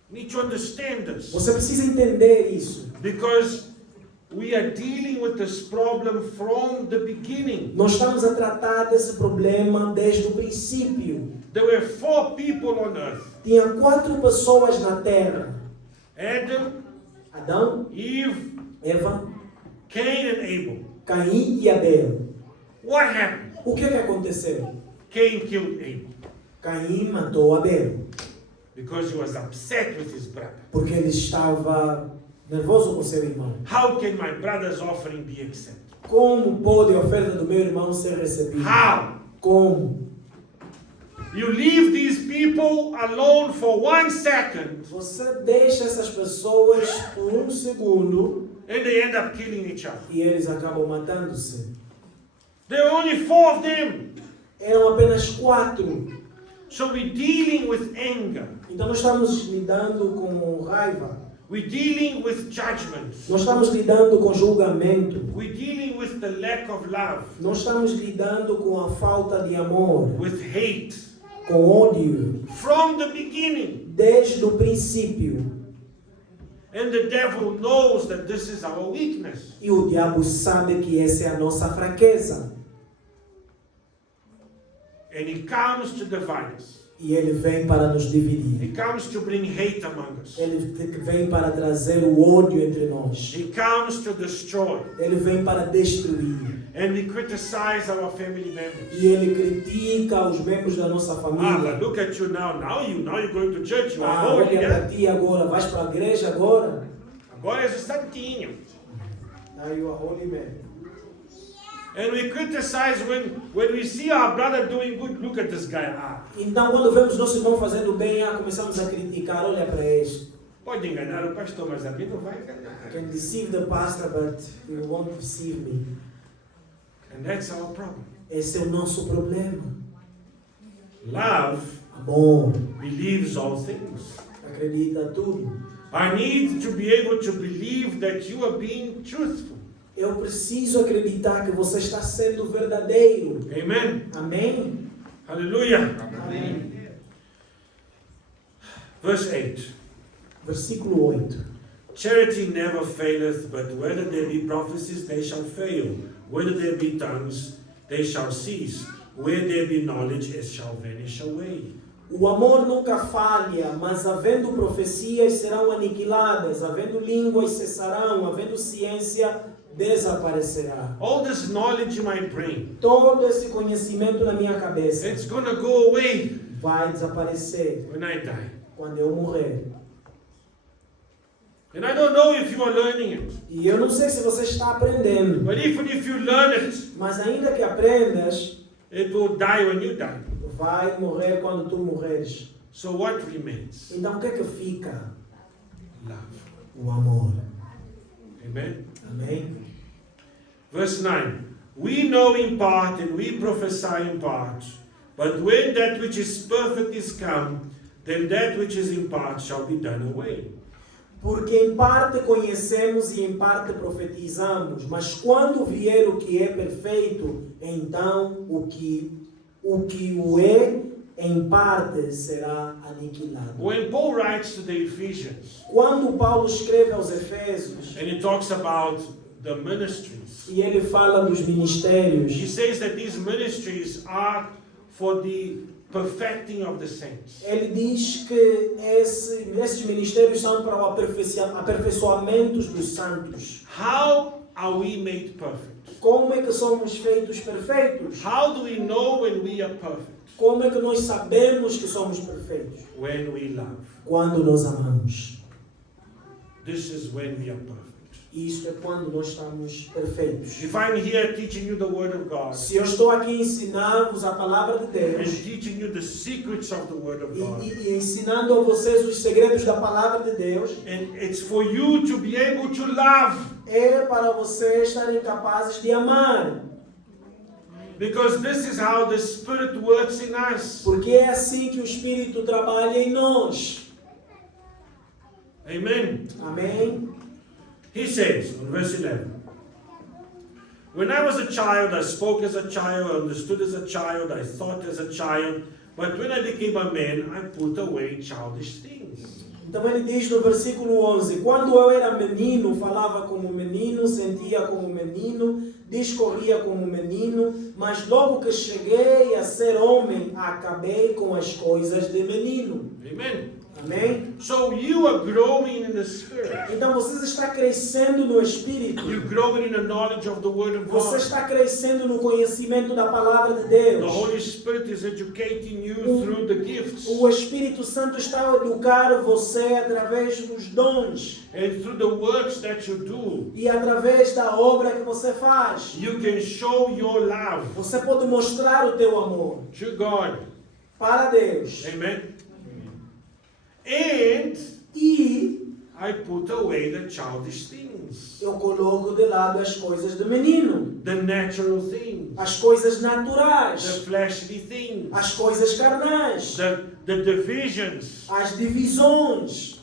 You need to understand this Você precisa entender isso. because we are dealing with this problem from the beginning. Nós estamos a tratar desse problema desde o princípio. There were 4 people on earth: Tinha 4 pessoas na terra: Adam, Adão, Eve, Eva, Cain, and Abel. Caim e Abel. What happened? O que aconteceu? Cain killed Abel Caim matou Abel because he was upset with his brother. porque ele estava nervoso com seu irmão. How can my brother's offering be accepted? Como pode a oferta do meu irmão ser recebida? How? Como? You leave these people alone for 1 second Você deixa essas pessoas por um segundo and they end up killing each other. e eles acabam matando-se. There are only 4 of them. Eram apenas 4. So we're dealing with anger. Então nós estamos lidando com raiva. We're dealing with judgment. Nós estamos lidando com julgamento. We're dealing with the lack of love, Nós estamos lidando com a falta de amor, with hate. com ódio, From the beginning. desde o princípio. And the devil knows that this is our weakness. E o diabo sabe que essa é a nossa fraqueza. And he comes to divide us. E ele vem para nos dividir. He comes to bring hate among us. Ele vem para trazer o ódio entre nós. He comes to destroy. Ele vem para destruir. And we criticize our family members. E ele critica os membros da nossa But família. look at you now. Now you're going to church. You are Olha holy. para Yeah? ti agora, vais para a igreja agora. Agora és o santinho. Now you are holy man. And we criticize when we see our brother doing good. Look at this guy. Então quando vemos nosso irmão fazendo bem, começamos a criticar. Olha para este. Pode enganar o pastor, mas a mim não vai enganar. Can deceive the pastor, but he won't deceive me. And that's our problem. Esse é o nosso problema. Love Amor, believes all things. acredita tudo. I need to be able to believe that you are being truthful. Eu preciso acreditar que você está sendo verdadeiro. Amen. Amém? Hallelujah. Amém. Verse 8. Versículo 8. Charity never faileth, but whether there be prophecies, they shall fail. Whether there be tongues, they shall cease. Where there be knowledge, it shall vanish away. O amor nunca falha, mas havendo profecias serão aniquiladas, havendo línguas cessarão, havendo ciência desaparecerá. All this knowledge in my brain, Todo esse conhecimento na minha cabeça it's going to go away vai desaparecer when I die. quando eu morrer. And I don't know if you are learning it. E eu não sei se você está aprendendo, But even if you learn it, mas ainda que aprendas, it will die when you die. vai morrer quando tu morreres. So what remains? Então o que é que fica? Love. O amor. Amen. Amém? Verse 9. We know in part and we prophesy in part. But when that which is perfect is come, then that which is in part shall be done away. Porque em parte conhecemos e em parte profetizamos, mas quando vier o que é perfeito, então o que o é em parte será aniquilado. When Paul writes to the Ephesians, Quando Paulo escreve aos Efésios and he talks about the ministries, e ele fala dos ministérios, he says that these ministries are for the perfecting of the saints. ele diz que esses ministérios são para o aperfeiçoamento dos santos. How are we made perfect? Como é que somos feitos perfeitos? How do we know when we are perfect? Como é que nós sabemos que somos perfeitos? When we love. Quando nós amamos. This is when we are perfect. Isso é quando nós estamos perfeitos. If I'm here teaching you the Word of God Se eu estou aqui ensinando-vos a palavra de and Deus teaching you the secrets of the Word of God, e ensinando a vocês os segredos da palavra de Deus, and it's for you to be able to love, é para vocês estarem capazes de amar. because this is how the Spirit works in us. Porque é assim que o Espírito trabalha em nós. Amen. Amém? He says in verse 11, when I was a child, I spoke as a child, I understood as a child, I thought as a child, but when I became a man, I put away childish things. Então ele diz no versículo 11, quando eu era menino, falava como menino, sentia como menino, discorria como menino, mas logo que cheguei a ser homem, acabei com as coisas de menino. Amen. Amém? So you are growing in the Spirit. Então você está crescendo no Espírito. You're growing in the knowledge of the Word of Você God. está crescendo no conhecimento da palavra de The Deus. Holy Spirit is educating you through the gifts O Espírito Santo está a educar você através dos dons and through the works that you do. e através da obra que você faz. You can show your love Você pode mostrar o teu amor to God. para Deus. Amen. And E I put away the childish things, eu coloco de lado as coisas do menino, the natural things, as coisas the naturais, fleshly things, as coisas carnais, the divisions, as divisões,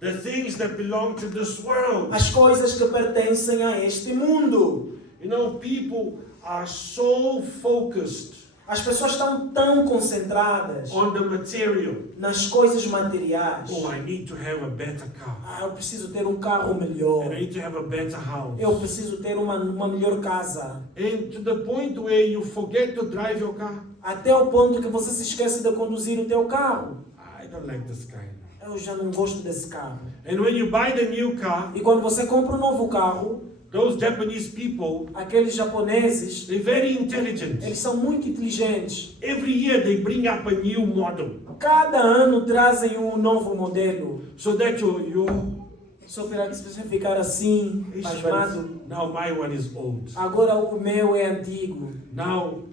the things that belong to this world. as coisas que pertencem a este mundo. You know, people are so focused As pessoas estão tão concentradas on the material. nas coisas materiais. Oh, I need to have a better car. Eu preciso ter um carro melhor. And I need to have a better house. Eu preciso ter uma melhor casa. And to the point where you forget to drive your car. Até o ponto que você se esquece de conduzir o teu carro. I don't like this kind. Eu já não gosto desse carro. And when you buy the new car, E quando você compra um novo carro, those Japanese people, aqueles japoneses, they're very intelligent. eles são muito inteligentes. Every year they bring up a new model Cada ano trazem um novo modelo. so that you Só para que você ficar assim, pasmado. now my one is old. Agora o meu é antigo. Now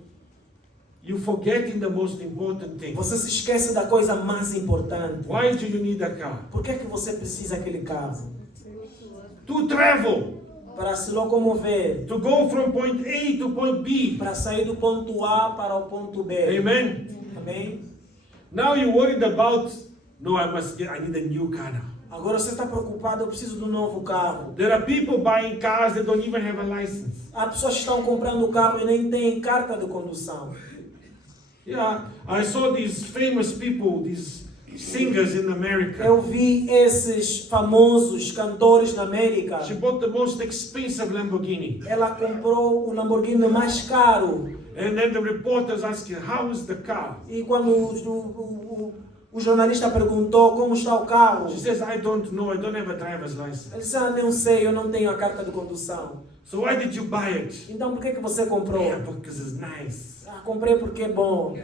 you forgetting the most important thing. Você se esquece da coisa mais importante. Why do you need a car? Por que é que você precisa daquele carro? To travel, Para se locomover. to go from point A to point B. Para sair do ponto A para o ponto B. Amen. Amém? Now you're worried about, no, I need a new car now. Agora você está preocupado, eu preciso de um novo carro. There are people buying cars that don't even have a license. Há pessoas que estão comprando carro e nem têm carta de condução. Yeah, I saw these famous people, these singers in America. Eu vi esses famosos cantores na América. She bought the most expensive Lamborghini. Ela comprou o Lamborghini mais caro. And then the reporters ask you, how is the car? E quando o jornalista perguntou como está o carro, She says, I don't know, I don't have a driver's license. ele disse, não sei, eu não tenho a carta de condução. So why did you buy it? Então por que você comprou? Yeah, because it's nice. Comprei porque é bom.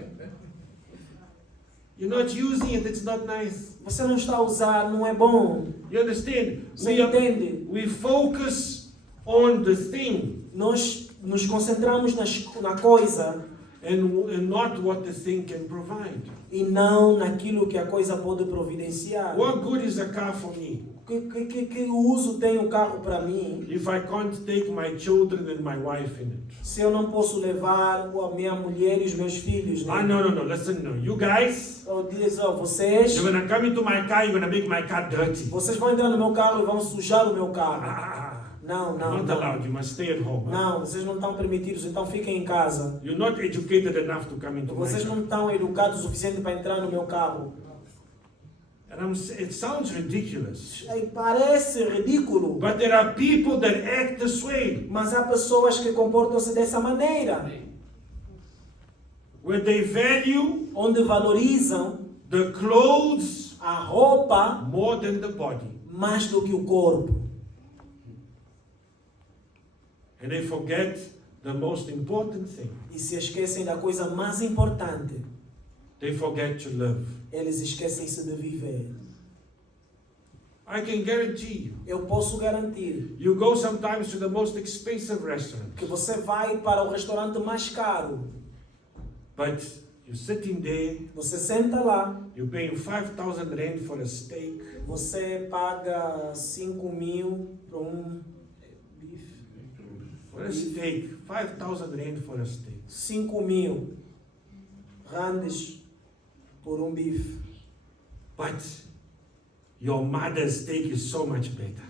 You're not using it, it's not nice. Você não está a usar, não é bom. You understand? Você entende? We focus on the thing Nós nos concentramos na coisa and not what the thing can provide. e não naquilo que a coisa pode providenciar. What good is a car for me Que uso tem o carro para mim if I can't take my children and my wife in it? se eu não posso levar a minha mulher e os meus filhos? Ah, Né? no, listen, no. You guys, Ou diz, vocês you're gonna come into my car, you're gonna make my car dirty. vão entrar no meu carro e vão sujar o meu carro. Não, Not allowed, you must stay at home. Não, vocês não estão permitidos, então fiquem em casa. You're not educated enough to come into my Vocês car. não estão educados o suficiente para entrar no meu carro. And it sounds ridiculous. Parece ridículo, But there are people that act this way, mas há pessoas que comportam-se dessa maneira, where they value onde valorizam the clothes a roupa more than the body. mais do que o corpo. And they forget the most important thing. E se esquecem da coisa mais importante. They forget to live. Eles esquecem-se de viver. I can guarantee you. Eu posso garantir You go sometimes to the most expensive restaurant, que você vai para o restaurante mais caro. but you're sitting there, Você senta lá, you're paying 5,000 rand for a steak, você paga 5.000 para bife. for a steak, 5,000 rand for a steak. 5.000 randes por bife. But your mother's steak is so much better.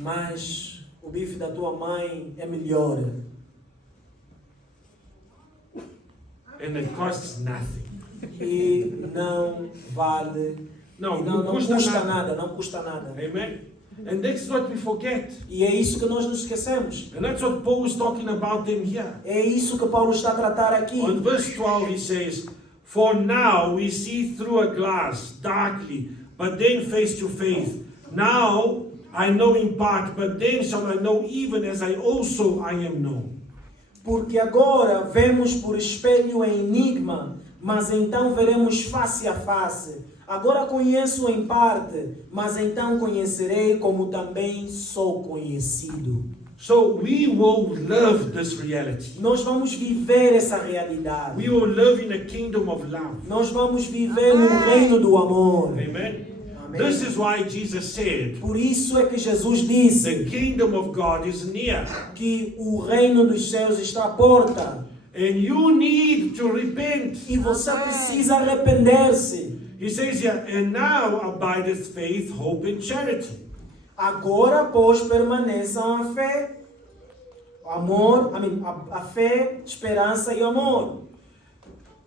Mas o bife da tua mãe é melhor. And it costs nothing. E não vale. Não, não não custa custa nada. nada, não custa nada. Amen? And that's what we forget. E é isso que nós nos esquecemos. And that's what Paul is talking about them here. É isso que Paulo está a tratar aqui. On verse 12 he says, For now we see through a glass, darkly, but then face to face. Now I know in part, but then shall I know even as I also I am known. Porque agora vemos por espelho em enigma, mas então veremos face a face. Agora conheço em parte, mas então conhecerei como também sou conhecido. So we will live this reality. Nós vamos viver essa realidade. We will live in a kingdom of love. Nós vamos viver no reino do amor. Amen. Amém. This is why Jesus said, Por isso é que Jesus disse the kingdom of God is near. que o reino dos céus está à porta. And you need to repent. E você precisa arrepender-se. He says here, and now abideth faith, hope, and charity. Agora, pois, permaneçam a fé, amor, a fé, esperança e amor.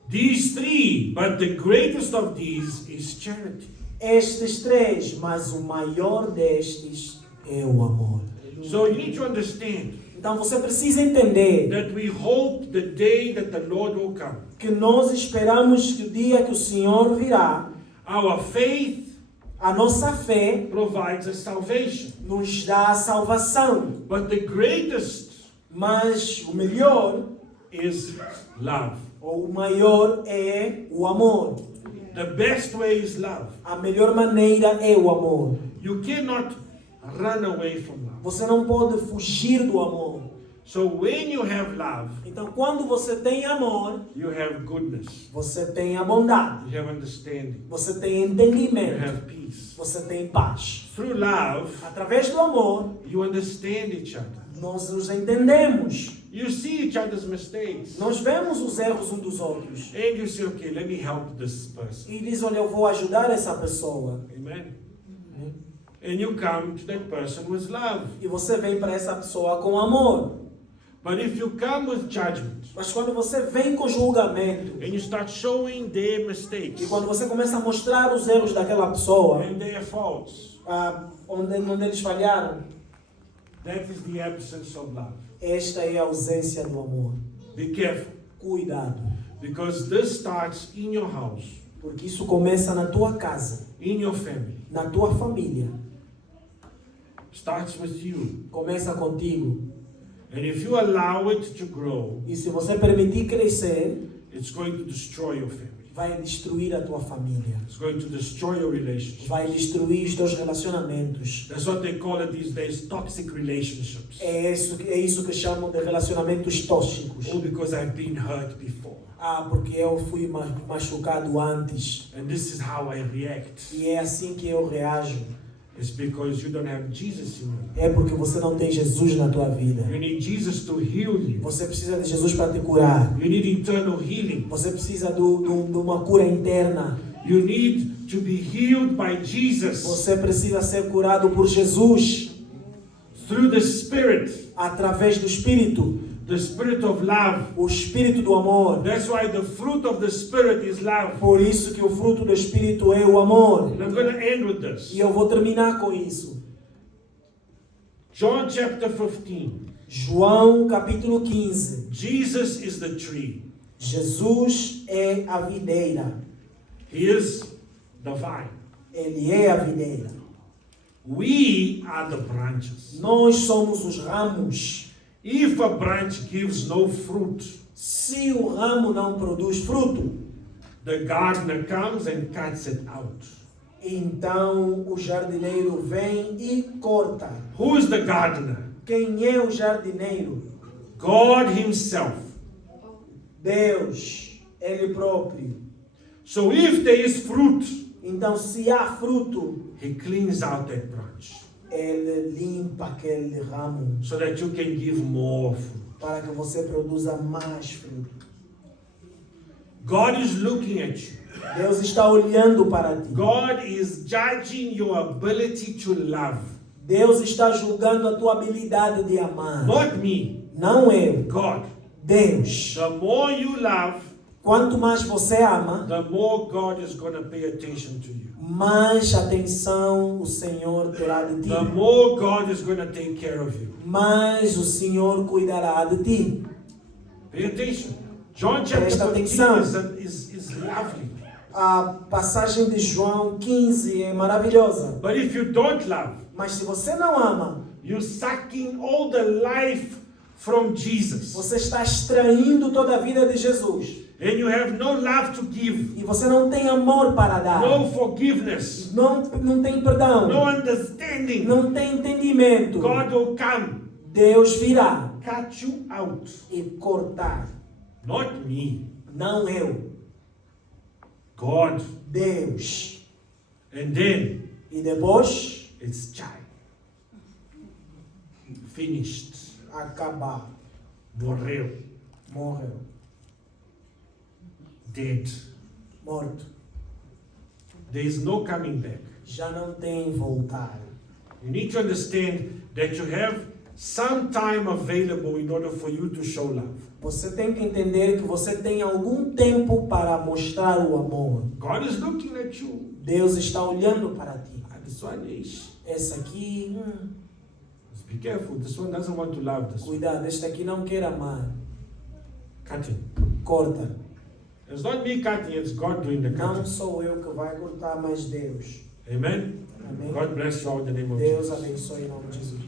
These three, but the greatest of these is charity. Estes três, mas o maior destes é o amor. So you need to understand Então você precisa entender that we hope the day that the Lord will come. que nós esperamos que o dia que o Senhor virá, Our faith a nossa fé provides us salvation. nos dá a salvação. But the greatest Mas o melhor, is love. ou o maior, é o amor. The best way is love. A melhor maneira é o amor. You cannot run away from love. Você não pode fugir do amor. So when you have love, Então, quando você tem amor, you have goodness, você tem a bondade, you have understanding, você tem you entendimento, have peace. você tem paz. Through love, Através do amor, you understand each other. nós nos entendemos. You see each other's mistakes. Nós vemos os erros uns dos outros. And you say, okay, let me help this person. E diz, olha, eu vou ajudar essa pessoa. Amen. And you come to that person with love. E você vem para essa pessoa com amor. But if you come with judgment Mas quando você vem com julgamento, and you start showing their mistakes e quando você começa a mostrar os erros daquela pessoa, and their faults, onde eles falharam, that is the absence of love. esta é a ausência do amor. Be careful. Cuidado, Because this starts in your house, porque isso começa na tua casa, in your family. na tua família. Starts with you. Começa contigo. And if you allow it to grow, E se você permitir crescer, it's going to destroy your family. vai destruir a tua família. It's going to destroy your relationship. Vai destruir os teus relacionamentos. That's what they call it these days, toxic relationships. É isso que chamam de relacionamentos tóxicos. Oh, because I've been hurt before. Porque eu fui machucado antes. And this is how I react. E é assim que eu reajo. It's because you don't have Jesus in you. É porque você não tem Jesus na tua vida. You need Jesus to heal you. Você precisa de Jesus para te curar. You need eternal healing. Você precisa de uma cura interna. You need to be healed by Jesus Você precisa ser curado por Jesus. through the Spirit, Através do Espírito. the Spirit of love. O Espírito do amor. That's why the fruit of the Spirit is love. Por isso que o fruto do Espírito é o amor. And I'm going to end with this. E eu vou terminar com isso. John chapter 15. João capítulo 15. Jesus is the tree. Jesus é a videira. He is the vine. Ele é a videira. We are the branches. Nós somos os ramos. If a branch gives no fruit, Se o ramo não produz fruto, the gardener comes and cuts it out. então o jardineiro vem e corta. Who is the gardener? Quem é o jardineiro? God Himself. Deus, Ele próprio. So if there is fruit, Então, se há fruto, He cleans out that branch Ele limpa aquele ramo so that you can give more fruit. para que você produza mais fruto. God is looking at you. Deus está olhando para ti. God is judging your ability to love. Deus está julgando a tua habilidade de amar. Not me, Não eu, God. Deus. The more you love, Quanto mais você ama, the more God is going to pay attention to you. mais atenção o Senhor terá de ti. The more God is going to take care of you. Mais o Senhor cuidará de ti. Pay attention. John chapter Presta 15 atenção. is lovely. A passagem de João 15 é maravilhosa. But if you don't love, Mas se você não ama, you're sucking all the life from Jesus. você está extraindo toda a vida de Jesus. And you have no love to give, E você não tem amor para dar. no forgiveness, Não tem perdão. no understanding. Não tem entendimento. God will come, Deus virá cut you out. e cortar. Not me, Não eu. God. Deus. And then E depois, it's chai. Finished. acabar. Morreu. Morreu. Dead. Morto. There is no coming back. Já não tem voltar. You need to understand that you have some time available in order for you to show love. Você tem que entender que você tem algum tempo para mostrar o amor. God is looking at you. Deus está olhando para ti. This one is. Essa aqui, Be careful. This one doesn't want to love this one. cuidado, esta aqui não quer amar. Cutting. Corta. It's not me cutting, it's God doing the Não cutting. sou eu que vai cortar, mas Deus. Amen. Amém? God bless you all in the name of Deus Jesus. abençoe em nome de Jesus.